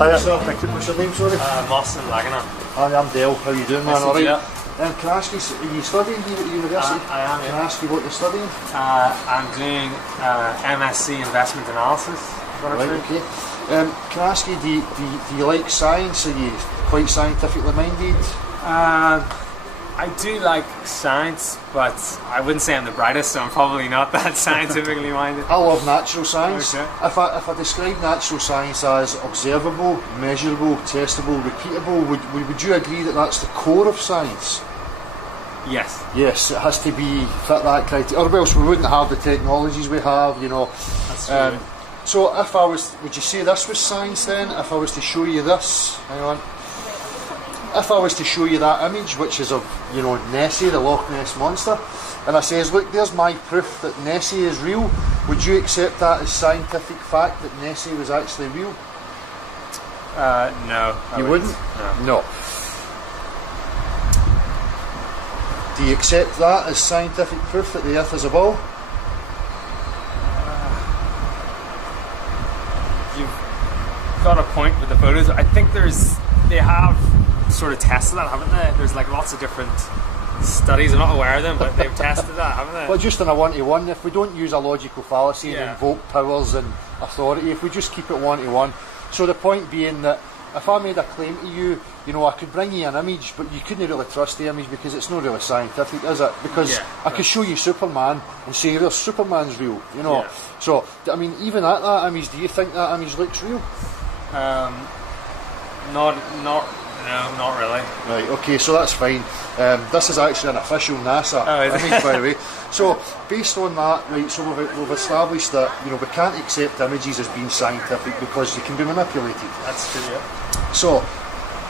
Hi, sir. What's your name, sorry? Mawson Laganan. Hi, I'm Dale. How you doing, man? Nice to Alright. meet you. Can I ask you, are you studying here at university? I am, Can I ask you what you're studying? I'm doing MSc Investment Analysis. Right, okay. Can I ask you, do you like science? Are you quite scientifically minded? I do like science, but I wouldn't say I'm the brightest, so I'm probably not that scientifically minded. I love natural science. Okay. If I describe natural science as observable, measurable, testable, repeatable, would you agree that that's the core of science? Yes. Yes, it has to be fit that criteria, or else we wouldn't have the technologies we have, you know. That's true. So if I was, would you say this was science then? If I was to show you this, hang on. If I was to show you that image, which is of, you know, Nessie, the Loch Ness Monster, and I says, look, there's my proof that Nessie is real, would you accept that as scientific fact that Nessie was actually real? No. You wouldn't? No. Do you accept that as scientific proof that the Earth is a ball? You've got a point with the photos. I think they have sort of tested that, haven't they? There's like lots of different studies. I'm not aware of them, but they've tested that, haven't they? But just on a one-to-one, if we don't use a logical fallacy and invoke powers and authority, if we just keep it one-to-one. So the point being that if I made a claim to you, you know, I could bring you an image, but you couldn't really trust the image because it's not really scientific, is it? Because I could show you Superman and say, there's Superman's real, you know. Yeah. So, I mean, even at that image, do you think that image looks real? Not really. Right, okay, so that's fine. This is actually an official NASA image, by the way. So, based on that, right, so we've established that, you know, we can't accept images as being scientific because they can be manipulated. That's true, yeah. So,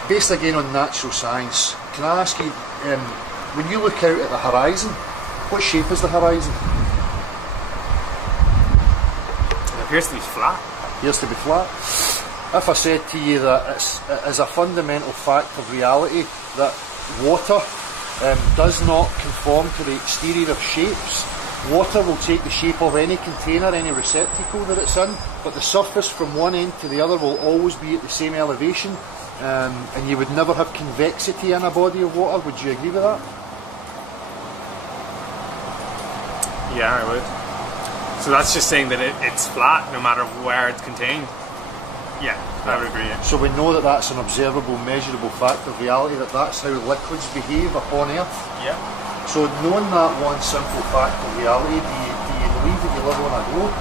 based again on natural science, can I ask you, when you look out at the horizon, what shape is the horizon? It appears to be flat. Appears to be flat. If I said to you that it is a fundamental fact of reality that water does not conform to the exterior of shapes, water will take the shape of any container, any receptacle that it's in, but the surface from one end to the other will always be at the same elevation, and you would never have convexity in a body of water. Would you agree with that? Yeah, I would. So that's just saying that it's flat no matter where it's contained. Yeah, I would agree. Yeah. So we know that that's an observable, measurable fact of reality, that that's how liquids behave upon Earth. Yeah. So knowing that one simple fact of reality, do you believe that you live on a globe?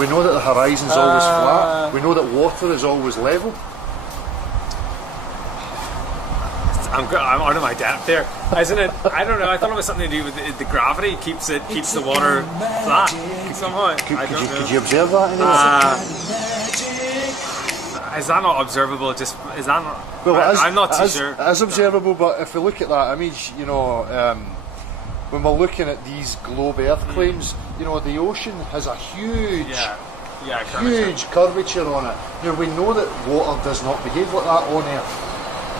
We know that the horizon's always flat. We know that water is always level. I'm out of my depth there, isn't it? I don't know. I thought it was something to do with the gravity keeps the water flat somehow. Could you observe that anyway? Is that not observable? Is that not? Well, I'm not too sure. It is observable, but if we look at that image, you know, when we're looking at these globe Earth claims, you know, the ocean has a huge curvature on it. Now we know that water does not behave like that on Earth.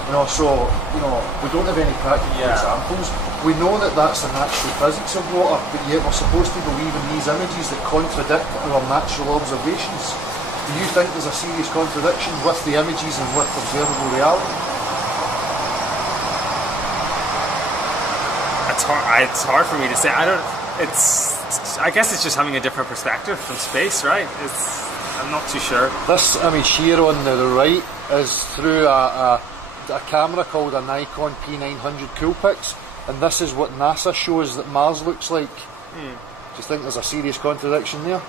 You know, so, you know, we don't have any practical examples. We know that that's the natural physics of water, but yet we're supposed to believe in these images that contradict our natural observations. Do you think there's a serious contradiction with the images and with observable reality? It's hard for me to say. I guess it's just having a different perspective from space, right? I'm not too sure. This image here on the right is through a camera called a Nikon P900 Coolpix, and this is what NASA shows that Mars looks like. Do you think there's a serious contradiction there?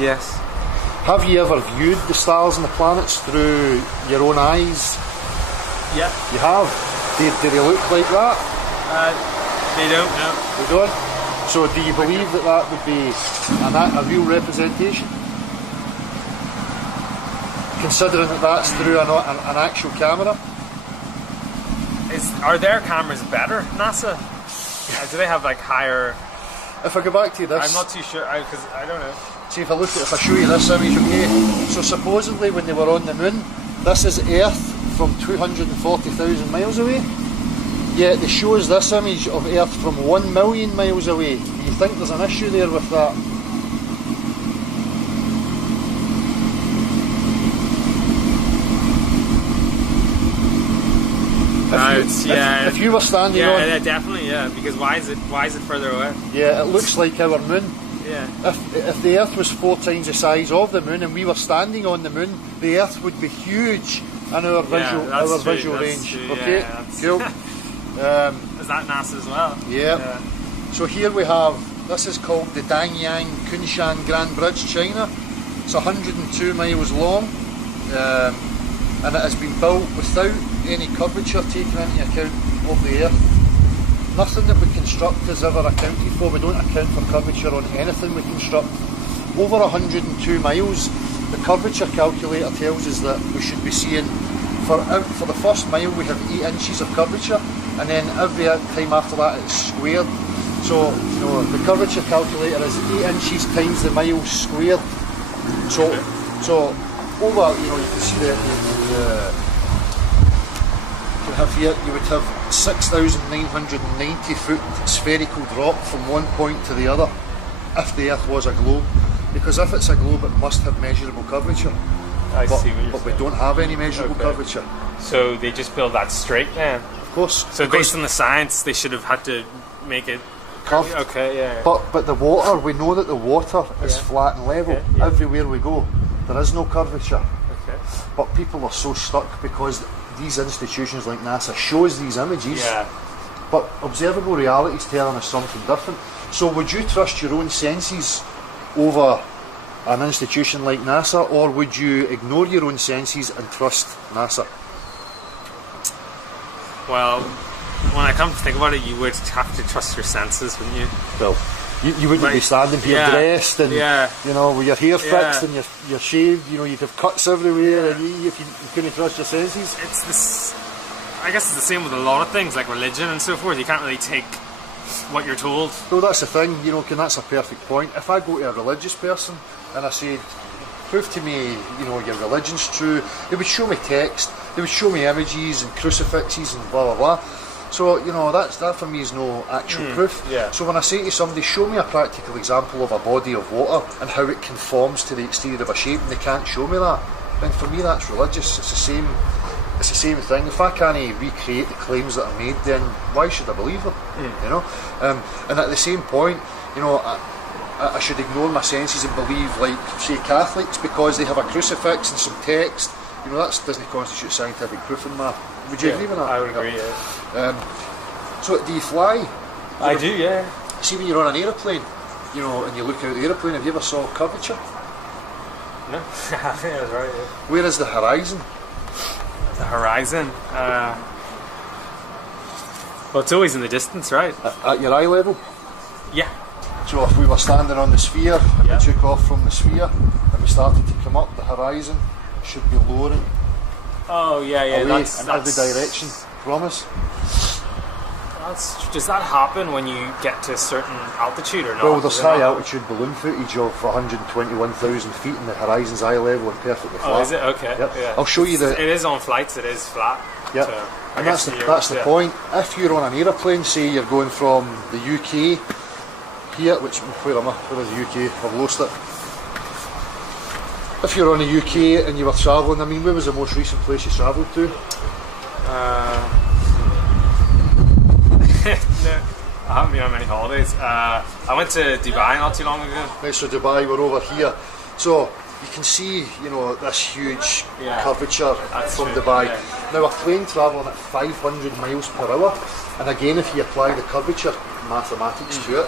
Yes. Have you ever viewed the stars and the planets through your own eyes? Yeah. You have? Do they look like that? They don't, no. They don't? So do you believe that that would be a real representation? Considering that that's through an actual camera? Are their cameras better, NASA? Do they have like higher... If I go back to this... I'm not too sure, because I don't know. See, if I show you this image, okay? So supposedly when they were on the moon, this is Earth from 240,000 miles away. Yet they show us this image of Earth from 1 million miles away. Do you think there's an issue there with that? If you were standing on, yeah, definitely, yeah. Because why is it further away? yeah, it looks like our moon. Yeah. If the Earth was 4 times the size of the moon and we were standing on the moon, the Earth would be huge in our visual range. True, okay, yeah, cool. Is that NASA as well? Yeah. So here we have, this is called the Danyang Kunshan Grand Bridge, China. It's 102 miles long, and it has been built without any curvature taken into account of the Earth. Nothing that we construct is ever accounted for. We don't account for curvature on anything we construct. Over 102 miles, the curvature calculator tells us that we should be seeing, for the first mile we have 8 inches of curvature, and then every time after that it's squared. So, you know, the curvature calculator is 8 inches times the mile squared. So over, you know, you can see you have here, you would have 6,990 foot spherical drop from one point to the other if the Earth was a globe. Because if it's a globe, it must have measurable curvature. I see what you're but saying. we don't have any measurable curvature. So they just build that straight then? Of course. So based on the science, they should have had to make it curved. Okay, yeah. But the water, we know that the water is flat and level everywhere we go. There is no curvature. Okay. But people are so stuck because these institutions like NASA shows these images. Yeah. But observable reality is telling us something different. So would you trust your own senses over an institution like NASA, or would you ignore your own senses and trust NASA? Well, when I come to think about it, you would have to trust your senses, wouldn't you? Well, you wouldn't be standing here dressed and you know, with your hair fixed and your shaved. You know, you'd have cuts everywhere, and if you couldn't trust your senses. It's this. I guess it's the same with a lot of things like religion and so forth. You can't really take what you're told. Well, that's the thing. You know, that's a perfect point. If I go to a religious person and I say, prove to me, you know, your religion's true, they would show me text, they would show me images and crucifixes and blah blah blah. So, you know, that for me is no actual proof. Yeah. So when I say to somebody, show me a practical example of a body of water and how it conforms to the exterior of a shape, and they can't show me that, then for me that's religious. It's the same thing. If I can't recreate the claims that are made, then why should I believe them? You know? And at the same point, you know, I should ignore my senses and believe, like, say, Catholics, because they have a crucifix and some text. You know, that doesn't constitute scientific proof in that. Would you agree with that? I would agree, So, do you fly? I do, yeah. See, when you're on an aeroplane, you know, and you look out the aeroplane, have you ever saw curvature? No, yeah, that's right, yeah. Where is the horizon? The horizon? Well, it's always in the distance, right? At your eye level? Yeah. So if we were standing on the sphere and we took off from the sphere and we started to come up, the horizon should be lowering Oh, yeah, away that's in every direction from us. Does that happen when you get to a certain altitude or not? Well, there's high altitude balloon footage of 121,000 feet and the horizon's eye level and perfectly flat. Oh, is it? Okay. Yep. Yeah. I'll show you It is on flights, it is flat. Yep. So and that's the point. If you're on an aeroplane, say you're going from the UK here, where am I? Where is the UK? I've lost it. If you're on the UK and you were travelling, I mean, where was the most recent place you travelled to? No, I haven't been on many holidays. I went to Dubai not too long ago. Right, so Dubai, we're over here. So you can see, you know, this huge curvature from Dubai. Yeah. Now a plane travelling at 500 miles per hour, and again, if you apply the curvature mathematics to it,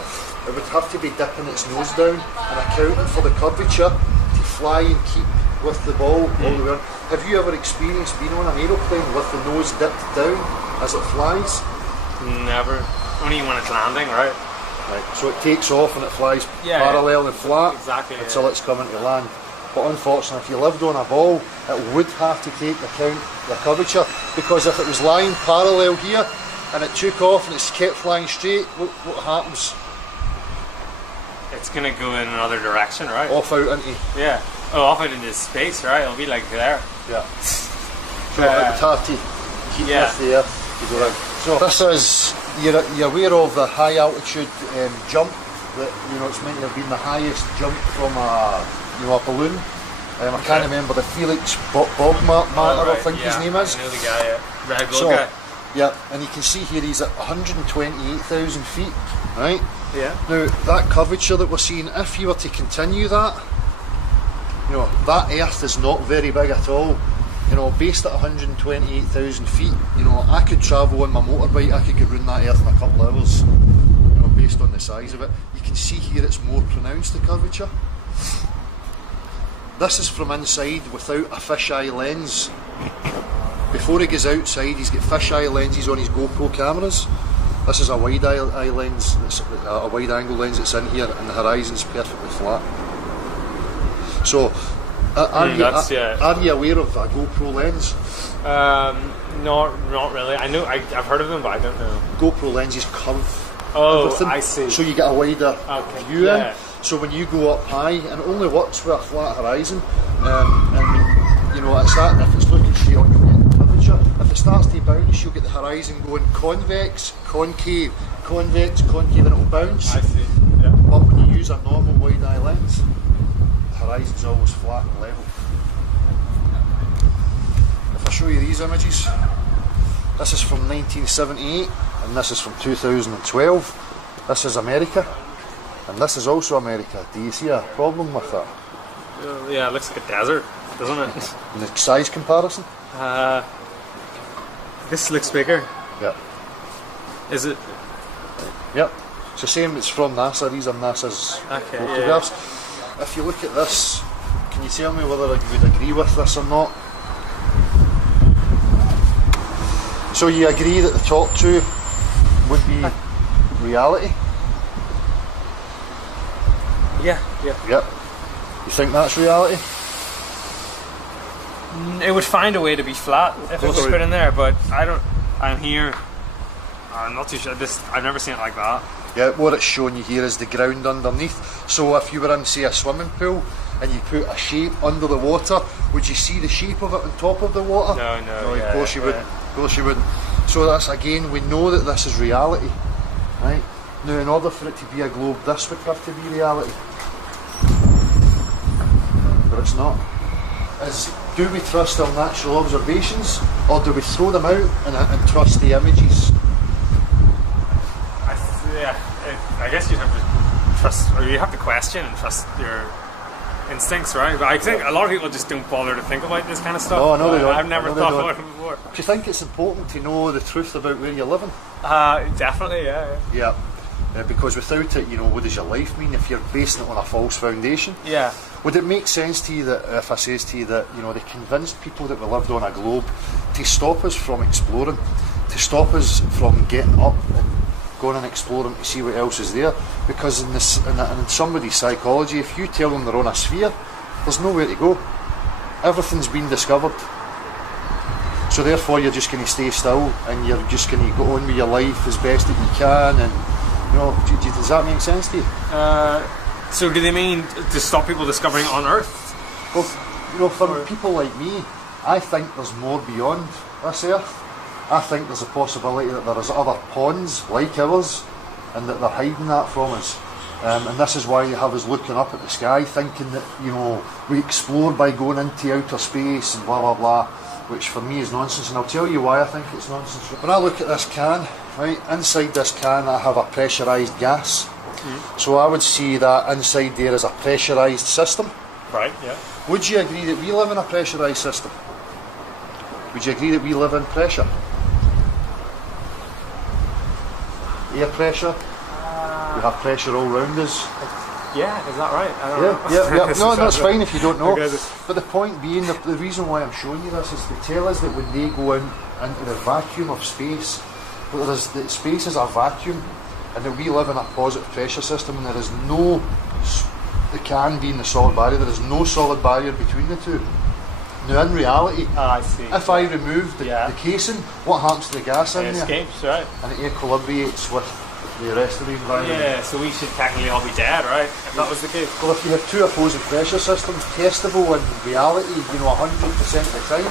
it would have to be dipping its nose down and accounting for the curvature to fly and keep with the ball all the way on. Have you ever experienced being on an aeroplane with the nose dipped down as it flies? Never. Only when it's landing, right? Right. So it takes off and it flies parallel and flat until it's coming to land. But unfortunately, if you lived on a ball, it would have to take account the curvature, because if it was lying parallel here and it took off and it's kept flying straight, what happens? It's gonna go in another direction, right? Off out into off out into space, right? It'll be like there. So it would have to keep with the earth to go around. So this is, you're aware of the high altitude jump that, it's meant to have been the highest jump from a balloon. I can't remember the Felix Bogmatter, I think his name is. I know the guy, yeah. Red Bull So, guy. yeah, and you can see here he's at 128,000 feet, right? Yeah. Now, that curvature that we're seeing, if you were to continue that, that Earth is not very big at all. Based at 128,000 feet, I could travel on my motorbike, I could get round that Earth in a couple of hours, based on the size of it. You can see here it's more pronounced, the curvature. This is from inside without a fisheye lens. Before he goes outside, he's got fisheye lenses on his GoPro cameras. This is a wide eye lens, a wide angle lens that's in here, and the horizon's perfectly flat. So, are you aware of a GoPro lens? Not really. I know I've heard of them, but I don't know. GoPro lenses curve. Oh, everything, I see. so you get a wider view yeah. in. So when you go up high, and it only works with a flat horizon, and it's that, if it's looking straight on, you'll get the curvature. If it starts to bounce, you'll get the horizon going convex, concave, convex, concave, and it'll bounce. I see. Yeah. But when you use a normal wide eye lens, the horizon's always flat and level. If I show you these images, this is from 1978 and this is from 2012. This is America and this is also America. Do you see a problem with that? Yeah, it looks like a desert, doesn't it? In the size comparison? This looks bigger. Yeah. Is it? Yep. It's the same, it's from NASA. These are NASA's photographs. Yeah. If you look at this, can you tell me whether you would agree with this or not? So you agree that the top two would be reality? Yeah. Yep. You think that's reality? It would find a way to be flat if it was put in there, but I'm here. I'm not too sure. I've never seen it like that. Yeah, what it's showing you here is the ground underneath. So if you were in, say, a swimming pool and you put a shape under the water, would you see the shape of it on top of the water? No. Of course you wouldn't. Of course you wouldn't. So that's, again, we know that this is reality, right? Now, in order for it to be a globe, this would have to be reality. But it's not. Do we trust our natural observations, or do we throw them out and trust the images? I guess you'd have to trust, or you have to question and trust your instincts, right? But I think a lot of people just don't bother to think about this kind of stuff. Oh, no, they don't. I've never thought about it before. Do you think it's important to know the truth about where you're living? Definitely, yeah. Yeah. Because without it, what does your life mean if you're basing it on a false foundation? Yeah. Would it make sense to you that if I says to you that they convinced people that we lived on a globe to stop us from exploring, to stop us from getting up and going and exploring to see what else is there? Because in somebody's psychology, if you tell them they're on a sphere, there's nowhere to go. Everything's been discovered. So therefore you're just going to stay still and you're just going to go on with your life as best that you can, and does that make sense to you? So do they mean to stop people discovering on Earth? Well, for people like me, I think there's more beyond this Earth. I think there's a possibility that there is other ponds like ours and that they're hiding that from us. And this is why you have us looking up at the sky thinking that, we explore by going into outer space and blah blah blah, which for me is nonsense, and I'll tell you why I think it's nonsense. When I look at this can, right, inside this can I have a pressurised gas. So I would see that inside there is a pressurised system. Right, yeah. Would you agree that we live in a pressurised system? Would you agree that we live in pressure? Air pressure? We have pressure all round us. Yeah, is that right? I don't know. Yeah. No, that's fine if you don't know. Okay. But the point being, the reason why I'm showing you this is to tell us that when they go into the vacuum of space, that space is a vacuum, and that we live in a positive pressure system, and there can be in the solid barrier, there is no solid barrier between the two. Now in reality, I see. If I remove the casing, what happens to the gas in there? It escapes, right? And it equilibrates with the rest of the environment. Yeah, so we should technically all be dead, right? If that was the case. Well, if you have two opposing pressure systems, testable in reality, 100% of the time,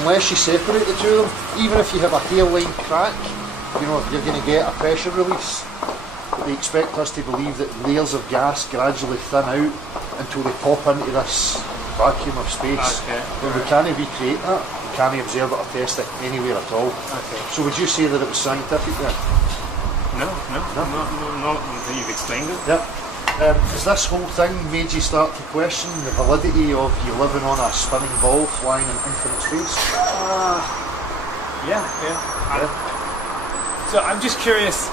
unless you separate the two of them, even if you have a hairline crack you're going to get a pressure release. But they expect us to believe that layers of gas gradually thin out until they pop into this vacuum of space. Okay. But we can't recreate that. We can't observe it or test it anywhere at all. Okay. So would you say that it was scientific then? No, not until you've explained it. Yep. Has this whole thing made you start to question the validity of you living on a spinning ball flying in infinite space? Yeah. So I'm just curious,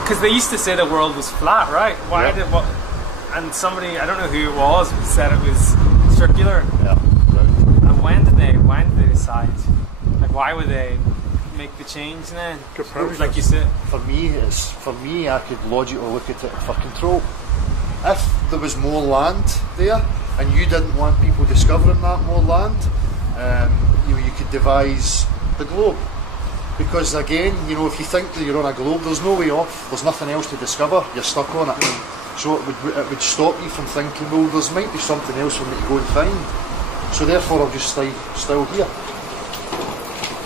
because they used to say the world was flat, right? Why did what? And somebody, I don't know who it was, said it was circular. Yeah. Right. And when did they decide? Like, why would they make the change then? Like you said. For me, I could logically look at it for control. If there was more land there, and you didn't want people discovering that more land, you could devise the globe. Because again, if you think that you're on a globe, there's no way off. There's nothing else to discover. You're stuck on it. So it would stop you from thinking, well, there might be something else for me to go and find. So therefore, I'll just stay still here.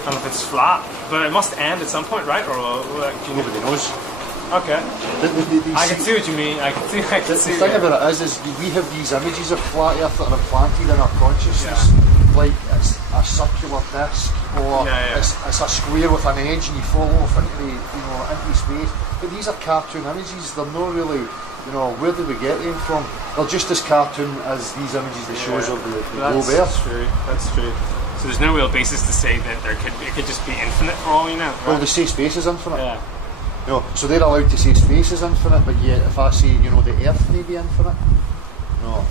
And if it's flat, but it must end at some point, right? Or Nobody knows. Okay. I can see what you mean. I can see. The thing about it is we have these images of flat Earth that are implanted in our consciousness, like it's a circular disc, or it's a square with an edge, and you fall off into space. But these are cartoon images. They're not really, where did we get them from? They're just as cartoon as these images that shows of the globe Earth. That's true. So there's no real basis to say that it could just be infinite for all you know. Right? Well, they say space is infinite. Yeah. So they're allowed to say space is infinite, but yet if I say, the Earth may be infinite, no,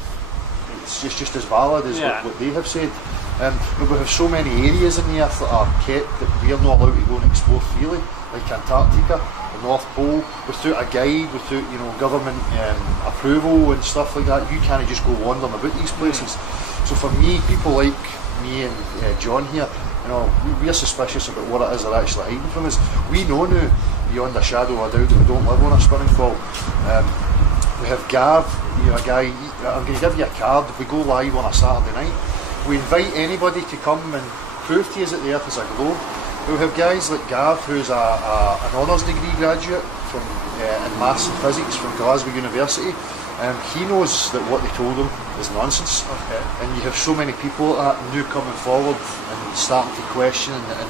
it's just as valid as what they have said. But we have so many areas in the Earth that are kept that we are not allowed to go and explore freely, like Antarctica, the North Pole, without a guide, without government approval and stuff like that. You can't just go wandering about these places. So for me, people like me and John here, we're suspicious about what it is they're actually hiding from us. We know now, beyond a shadow of a doubt, that we don't live on a spinning ball. We have Gav, a guy. I'm going to give you a card. If we go live on a Saturday night, we invite anybody to come and prove to us that the Earth is a globe. We have guys like Gav, who's an honours degree graduate from in maths and physics from Glasgow University. He knows that what they told him is nonsense. Okay. And you have so many people new coming forward and starting to question and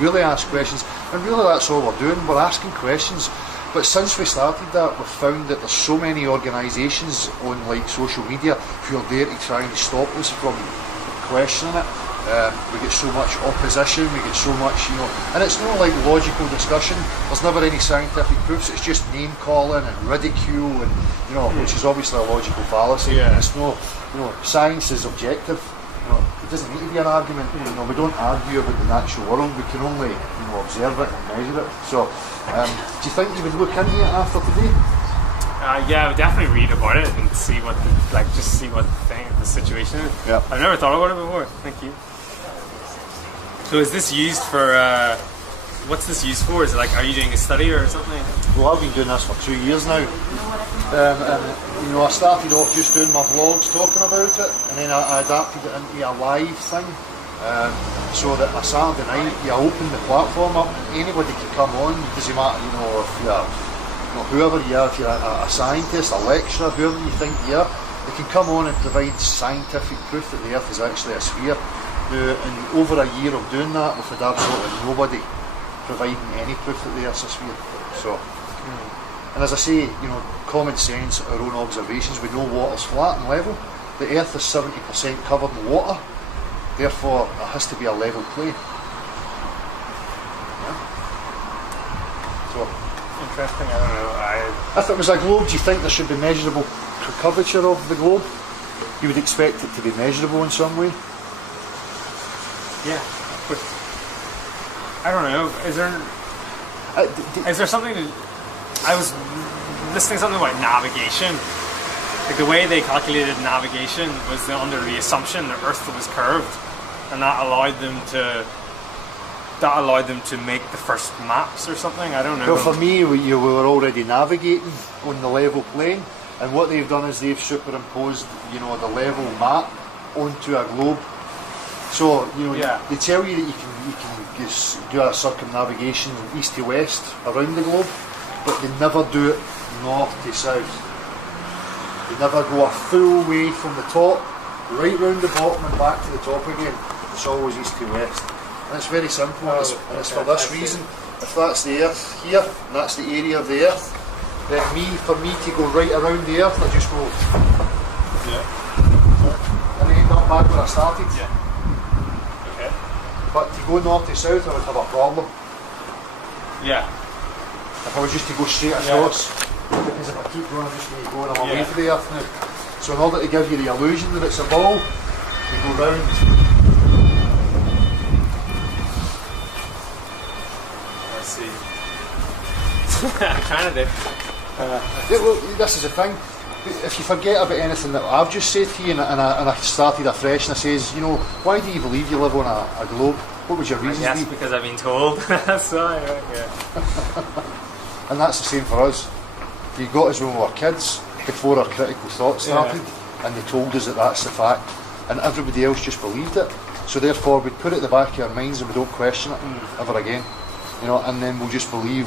really ask questions. And really that's all we're doing, we're asking questions. But since we started that, we've found that there's so many organisations on social media who are there to try and stop us from questioning it. We get so much opposition, we get so much, and it's not like logical discussion. There's never any scientific proofs. It's just name calling and ridicule, and which is obviously a logical fallacy. Yeah. It's no, science is objective. It doesn't need to be an argument. We don't argue about the natural world. We can only, observe it and measure it. So, do you think you would look into it after today? Yeah, I would definitely read about it and see what the situation is. Yeah. I've never thought about it before. Thank you. So is this used for, what's this used for? Is it are you doing a study or something? Well, I've been doing this for 2 years now. I started off just doing my vlogs talking about it, and then I adapted it into a live thing. So that a Saturday night, you open the platform up, anybody can come on. It doesn't matter, if you're whoever you are, if you're a scientist, a lecturer, whoever you think you are, they can come on and provide scientific proof that the Earth is actually a sphere. Now, in over a year of doing that, we've had absolutely nobody providing any proof that the Earth's a sphere. So, and as I say, common sense, our own observations, we know water's flat and level. The Earth is 70% covered in water, therefore it has to be a level plane. Yeah. So. Interesting, I don't know. If it was a globe, do you think there should be measurable curvature of the globe? You would expect it to be measurable in some way? Yeah, but I don't know. Is there something that I was listening to something about navigation? Like the way they calculated navigation was under the assumption the Earth was curved, and that allowed them to make the first maps or something. I don't know. Well, for me, we were already navigating on the level plane, and what they've done is they've superimposed, the level map onto a globe. So Yeah. they tell you that you can just do a circumnavigation east to west around the globe, but they never do it north to south. They never go a full way from the top, right round the bottom and back to the top again. It's always east to west. And it's very simple, and it's for this reason. If that's the Earth here, and that's the area of the Earth, then for me to go right around the Earth, I just go, and I end up back where I started. Yeah. Okay. But to go north to south, I would have a problem. Yeah. If I was just to go straight across, because if I keep going, I'm just going to go and I'm away from the Earth now. So in order to give you the illusion that it's a ball, you go round. I see. I kind of did. Well, this is the thing. If you forget about anything that I've just said to you, and I started afresh and I says, why do you believe you live on a globe? What would your reasons Yes, be? because I've been told. That's why. Yeah. And that's the same for us. You got us when we were kids, before our critical thought started, and they told us that that's the fact, and everybody else just believed it. So therefore, we'd put it at the back of our minds and we don't question it ever again. And then we'll just believe,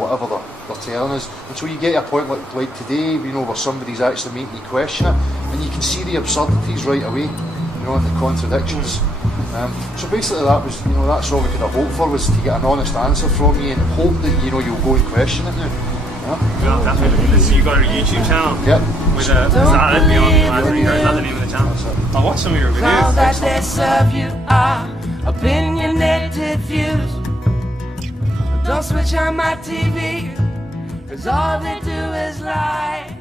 whatever they're telling us. Until you get to a point like today, where somebody's actually making you question it, and you can see the absurdities right away, and the contradictions. So basically that was, that's all we could have hoped for, was to get an honest answer from you and hope that, you'll go and question it now. Well, definitely. So you got a YouTube channel? Yep. With is that it? Beyond Humanity, or is that the name of the channel? I'll watch some of your videos. That they serve you are opinionated views. Don't switch on my TV, 'cause all they do is lie.